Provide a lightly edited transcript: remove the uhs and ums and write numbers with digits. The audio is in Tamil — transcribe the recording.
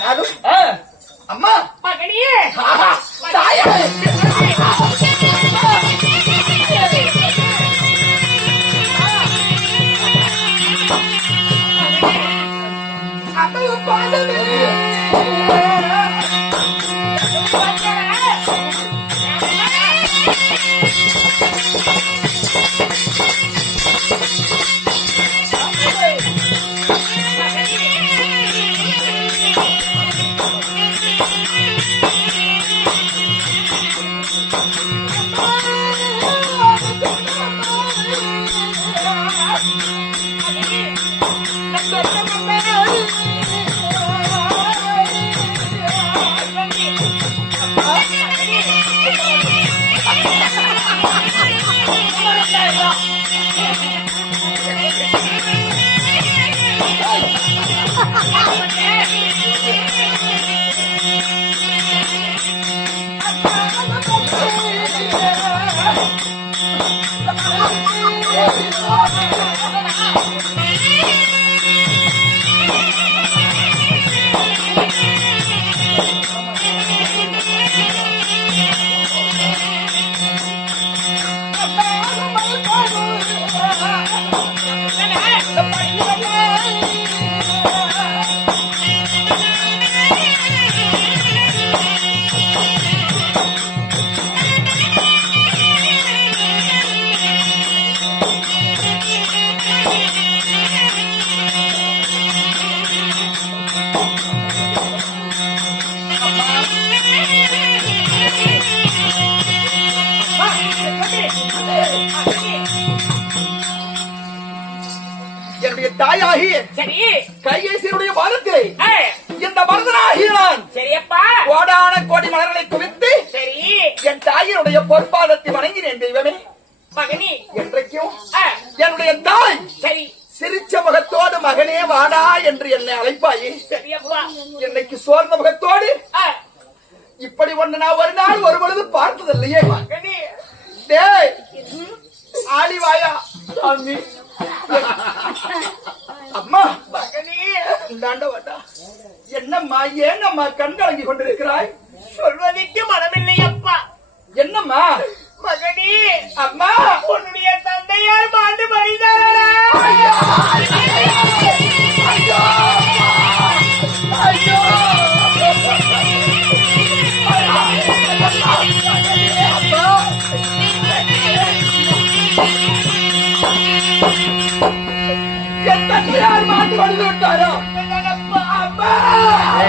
ஆனாலும் அம்மா மகனியே தாயே அம்மா பாதமே என்னுடைய தாயாகி சரி கையேசியுடைய பாதத்தை இந்த மருதனாகி நான் சரியப்பா கோடான கோடி மலர்களை குவித்து சரி என் தாயினுடைய பொற்பாதத்தை வணங்கினேன் தெய்வமே. மகனி என்றைக்கும் என்னுடைய தாய் சரி சிரிச்ச முகத்தோடு மகனே வாடா என்று என்னை அழைப்பாயே. சரியப்பா இன்னைக்கு சோர்ந்த முகத்தோடு இப்படி ஒண்ணு நான் ஒரு நாள் ஒரு பொழுது பார்த்ததில்லையே. மகனி டேய் ஆலிவாயா சாமி அம்மா மகனி இந்தாண்ட வாடா. என்னம்மா ஏனம்மா கண் கலங்கி கொண்டிருக்கிறாய்? சொல்வதற்கு மனமில்லை அப்பா. என்னம்மா? மகனி அம்மா உன்னுடைய தந்தையார் மாண்டு மனிதரா? ஐயோ